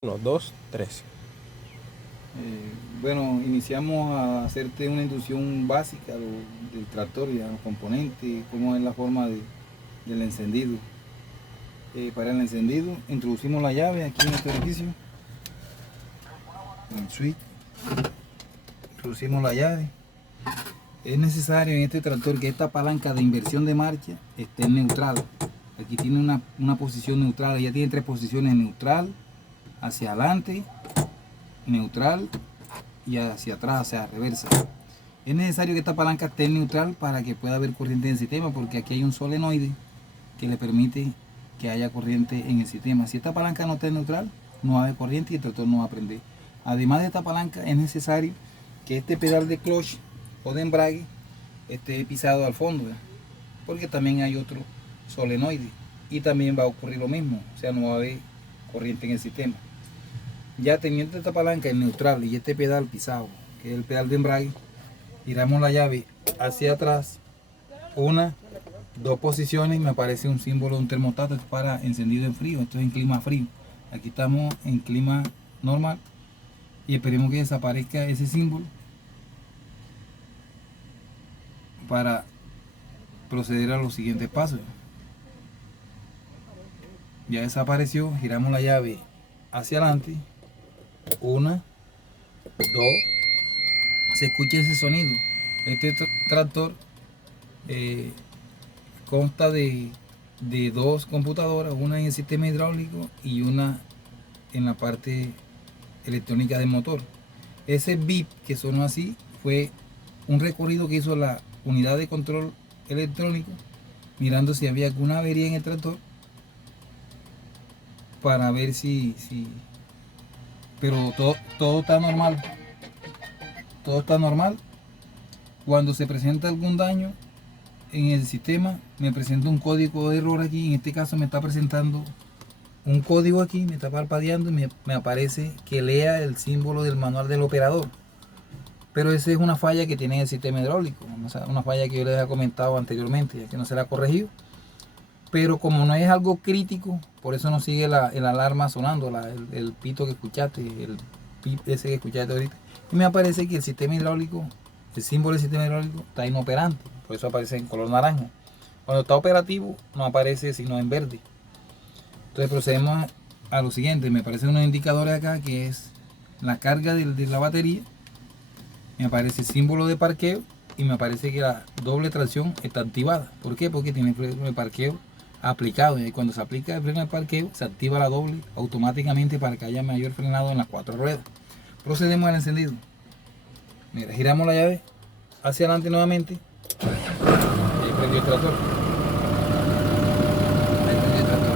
Uno, dos, tres. Bueno, iniciamos a hacerte una inducción básica del tractor y a los componentes, cómo es la forma del encendido. Para el encendido introducimos la llave aquí en este orificio, en el switch. Introducimos la llave. Es necesario en este tractor que esta palanca de inversión de marcha esté neutral. Aquí tiene una posición neutral, ya tiene tres posiciones: neutral, hacia adelante, neutral y hacia atrás, o sea, reversa. Es necesario que esta palanca esté neutral para que pueda haber corriente en el sistema, porque aquí hay un solenoide que le permite que haya corriente en el sistema. Si esta palanca no está neutral, no va a haber corriente y el tractor no va a prender. Además de esta palanca, es necesario que este pedal de clutch o de embrague esté pisado al fondo, ¿verdad? Porque también hay otro solenoide y también va a ocurrir lo mismo, o sea, no va a haber corriente en el sistema. Ya teniendo esta palanca en neutral y este pedal pisado, que es el pedal de embrague, giramos la llave hacia atrás, una, dos posiciones, y me aparece un símbolo de un termostato para encendido en frío. Esto es en clima frío. Aquí estamos en clima normal y esperemos que desaparezca ese símbolo para proceder a los siguientes pasos. Ya desapareció, giramos la llave hacia adelante, una, dos, se escucha ese sonido. Este tractor consta de dos computadoras, una en el sistema hidráulico y una en la parte electrónica del motor. Ese bip que sonó así fue un recorrido que hizo la unidad de control electrónico, mirando si había alguna avería en el tractor, para ver pero todo está normal. Todo está normal. Cuando se presenta algún daño en el sistema, me presenta un código de error aquí. En este caso me está presentando un código aquí, me está parpadeando y me aparece que lea el símbolo del manual del operador. Pero esa es una falla que tiene el sistema hidráulico, una falla que yo les había comentado anteriormente, ya que no se la ha corregido. Pero como no es algo crítico, por eso no sigue el alarma sonando, el pito que escuchaste, el pip ese que escuchaste ahorita. Y me aparece que el sistema hidráulico, el símbolo del sistema hidráulico está inoperante, por eso aparece en color naranja. Cuando está operativo no aparece sino en verde. Entonces procedemos a lo siguiente. Me aparecen unos indicadores acá que es la carga de la batería. Me aparece el símbolo de parqueo y me aparece que la doble tracción está activada. ¿Por qué? Porque tiene el freno de parqueo aplicado. Y cuando se aplica el freno de parqueo, se activa la doble automáticamente para que haya mayor frenado en las cuatro ruedas. Procedemos al encendido. Mira, giramos la llave hacia adelante nuevamente. Ahí prendió el tractor. Ahí prendió el tractor.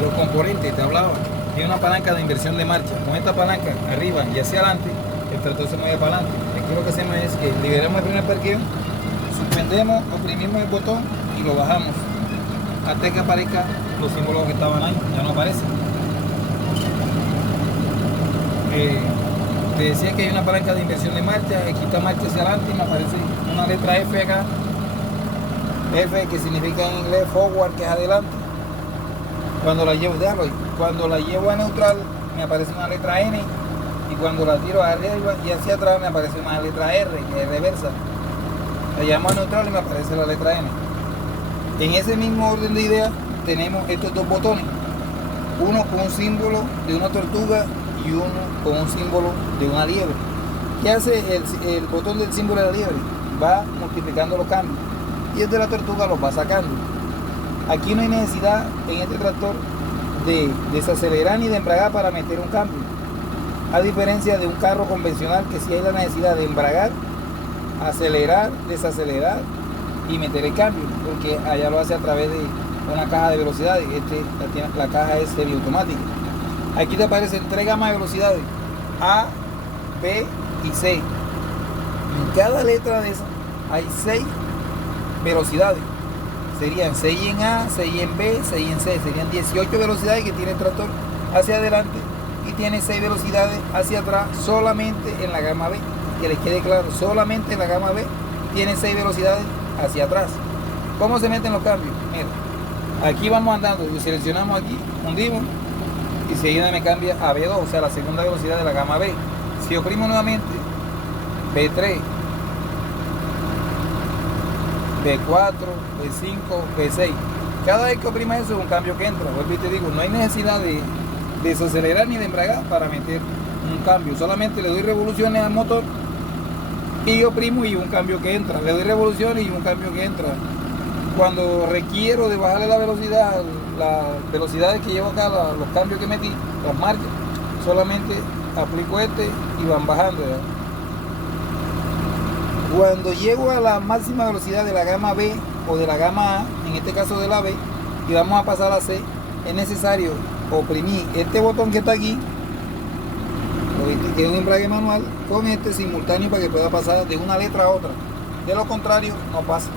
Los componentes, te hablaba, tiene una palanca de inversión de marcha. Con esta palanca arriba y hacia adelante, el tractor se mueve para adelante. Aquí lo que hacemos es que liberamos el primer parqueo, suspendemos, oprimimos el botón y lo bajamos hasta que aparezcan los símbolos que estaban ahí. Ya no aparecen. Te decía que hay una palanca de inversión de marcha. Aquí está marcha hacia adelante y me aparece una letra F acá. F, que significa en inglés forward, que es adelante. Cuando la llevo, déjalo ahí. Cuando la llevo a neutral me aparece una letra N, y cuando la tiro arriba y hacia atrás me aparece una letra R, que es reversa. La llamo a neutral y me aparece la letra N. En ese mismo orden de ideas tenemos estos dos botones, uno con un símbolo de una tortuga y uno con un símbolo de una liebre. ¿Qué hace el botón del símbolo de la liebre? Va multiplicando los cambios y el de la tortuga los va sacando. Aquí no hay necesidad en este tractor de desacelerar ni de embragar para meter un cambio, a diferencia de un carro convencional, que sí hay la necesidad de embragar, acelerar, desacelerar y meter el cambio, porque allá lo hace a través de una caja de velocidades. La caja es semiautomática. Aquí te aparecen tres gamas de velocidades: A, B y C. En cada letra de esas hay 6 velocidades. Serían 6 en A, 6 en B, 6 en C. Serían 18 velocidades que tiene el tractor hacia adelante y tiene 6 velocidades hacia atrás solamente en la gama B. Que les quede claro, solamente en la gama B tiene 6 velocidades hacia atrás. ¿Cómo se meten los cambios? Mira, aquí vamos andando, seleccionamos aquí, hundimos y seguida me cambia a B2, o sea, la segunda velocidad de la gama B. Si oprimo nuevamente B3, B4, B5, B6, cada vez que oprima eso es un cambio que entra. Vuelvo y te digo, no hay necesidad de desacelerar ni de embragar para meter un cambio, solamente le doy revoluciones al motor y oprimo y un cambio que entra, le doy revoluciones y un cambio que entra. Cuando requiero de bajarle la velocidad, las velocidades que llevo acá, los cambios que metí, las marcas, solamente aplico este y van bajando, ¿ya? Cuando llego a la máxima velocidad de la gama B o de la gama A, en este caso de la B, y vamos a pasar a C, es necesario oprimir este botón que está aquí, que es un embrague manual, con este simultáneo para que pueda pasar de una letra a otra. De lo contrario, no pasa.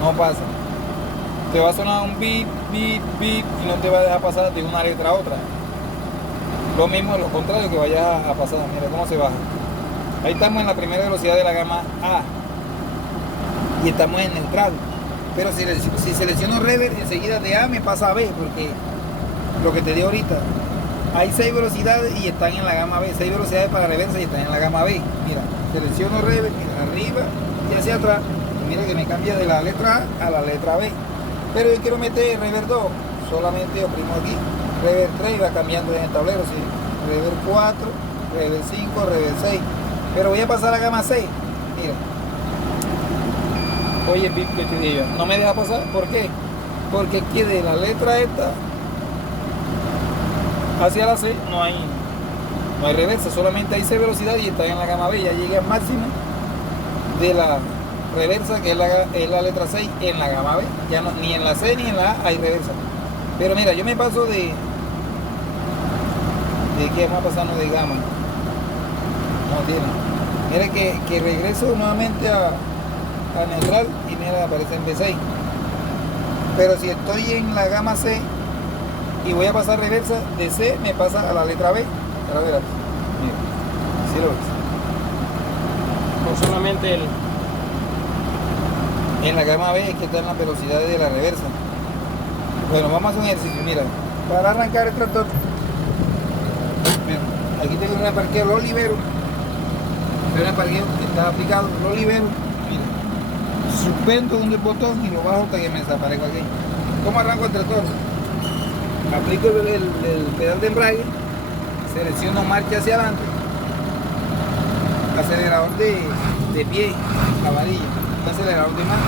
No pasa. Te va a sonar un beep, beep, beep y no te va a dejar pasar de una letra a otra. Lo mismo, lo contrario que vayas a pasar. Mira cómo se baja. Ahí estamos en la primera velocidad de la gama A y estamos en neutral. Pero si selecciono reverse, enseguida de A me pasa a B, porque lo que te di ahorita, hay 6 velocidades y están en la gama B. 6 velocidades para reversa y están en la gama B. Mira, selecciono reverse, mira, arriba y hacia atrás. Y mira que me cambia de la letra A a la letra B. Pero yo quiero meter reverse 2, solamente oprimo aquí, reverse 3 y va cambiando en el tablero, ¿sí? Reverse 4, reverse 5, reverse 6. Pero voy a pasar a la gama 6. Mira. Oye, Pip, que te digo, no me deja pasar. ¿Por qué? Porque aquí de la letra esta hacia la C no hay reversa, solamente hay 6 velocidades y está en la gama B. Ya llegué al máximo de la reversa, que es la letra 6 en la gama B. Ya no, ni en la C ni en la A hay reversa. Pero mira, yo me paso ¿de qué vamos a pasarnos de gama? No tiene. Mira que regreso nuevamente a neutral y mira, aparece en B6. Pero si estoy en la gama C y voy a pasar reversa, de C me pasa a la letra B. Ahora verás. Mira, si lo ves. No solamente en la gama B es que están las velocidades de la reversa. Bueno, vamos a hacer un ejercicio. Mira, para arrancar el tractor, mira, aquí tengo un parqueo, lo libero. Pero el parqueo que está aplicado, lo libero. Mira, suspendo un botón y lo bajo hasta que me desaparezca aquí. ¿Cómo arranco el tractor? Aplico el pedal de embrague, selecciono marcha hacia adelante, acelerador de pie, la varilla, un acelerador de mano.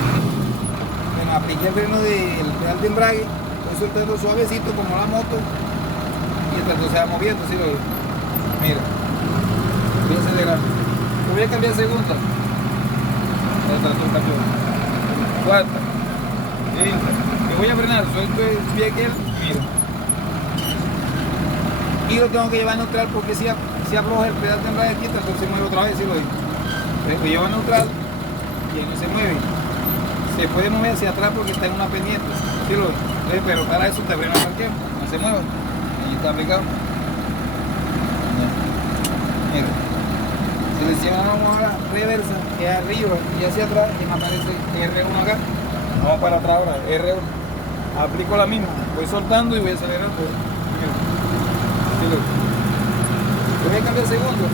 Bueno, apliqué el freno del pedal de embrague, voy soltando suavecito como la moto y el tractor se va moviendo, ¿sí lo ves? Mira, voy a acelerar, voy a cambiar segunda, el tractor cambió, cuarta, quinta, me voy a frenar, suelto el pie aquel, mira. Y lo tengo que llevar a neutral porque si afloja el pedal de embrague aquí, entonces se mueve otra vez, ¿sí lo digo? Lo llevo a neutral y él no se mueve. Se puede mover hacia atrás porque está en una pendiente, ¿sí lo ves? Pero para eso te frena el parqueo, no se mueve. Ahí está aplicado. Mira. Seleccionamos ahora reversa, que es arriba y hacia atrás y me aparece R1 acá. Vamos para atrás ahora, R1. Aplico la misma, voy soltando y voy a acelerar. Voy a cambiar segundo.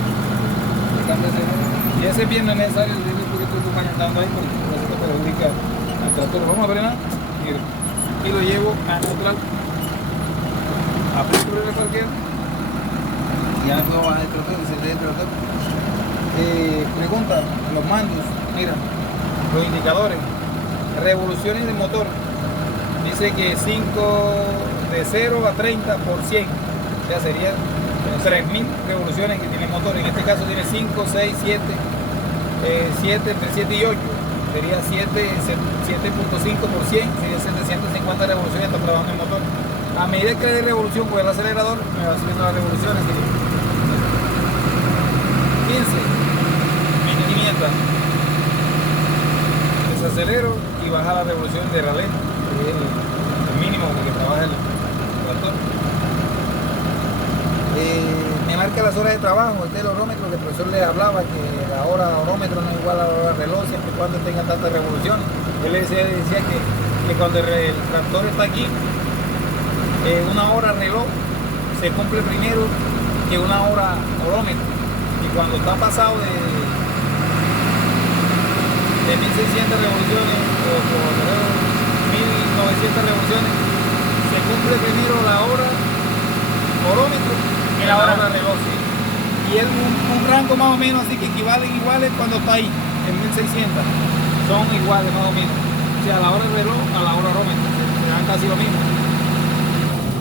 Y ese bien no es necesario el ritmo que tú estás dando ahí porque eso te perjudica al tractor. Vamos a frenar y lo llevo a neutral. Aplico el parqueo y ya me puedo bajar el tractor y encender el tractor. Pregunta, los mandos, mira, los indicadores, revoluciones del motor. Dice que 5 de 0 a 30 por 100. O sea, serían 3000 revoluciones que tiene el motor. En este caso tiene 5, 6, 7, 7, entre 7 y 8. Sería 7.5 por 100, sería 750 revoluciones, está trabajando el motor. A medida que le dé revolución con el acelerador, me va subiendo las revoluciones. 15, 1500. Desacelero y baja la revolución de ralento, que es el mínimo con que trabaja el tractor. Me marca las horas de trabajo, el horómetro que el profesor le hablaba, que la hora horómetro no es igual a la hora reloj siempre y cuando tenga tantas revoluciones. Él decía que cuando el tractor está aquí, una hora reloj se cumple primero que una hora orómetro. Y cuando está pasado de 1600 revoluciones o por 1900 revoluciones, se cumple primero la hora orómetro que la hora reloj. Sí. Y es un rango más o menos así que equivalen iguales cuando está ahí, en 1600. Son iguales más o menos. O sea, a la hora reloj, a la hora orómetro, se dan casi lo mismo.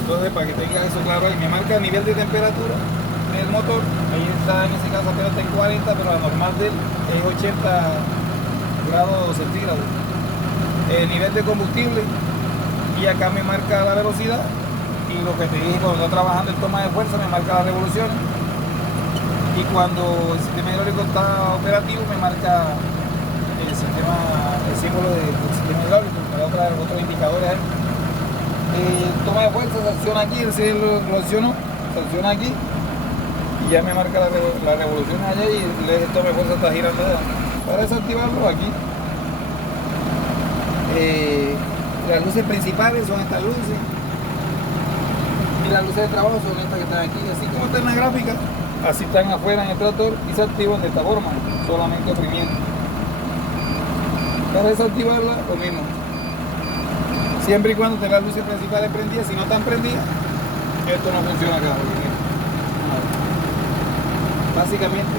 Entonces, para que tengan eso claro ahí, me marca el nivel de temperatura del motor. Ahí está, en ese caso apenas está en 40, pero la normal de él es 80 grados centígrados. El nivel de combustible, y acá me marca la velocidad. Y lo que te dije, cuando está trabajando el toma de fuerza, me marca las revoluciones. Y cuando el sistema hidráulico está operativo, me marca el símbolo del sistema hidráulico, me da otros indicadores ahí. Toma de fuerza, se acciona aquí, lo acciono, se acciona aquí y ya me marca la revolución allá y el toma de fuerza está girando allá. Para desactivarlo aquí, las luces principales son estas luces y las luces de trabajo son estas que están aquí, así como está en la gráfica, así están afuera en el tractor y se activan de esta forma, solamente oprimiendo. Para desactivarla, lo mismo. Siempre y cuando tenga las luces principales prendidas, si no están prendidas, esto no funciona acá. Básicamente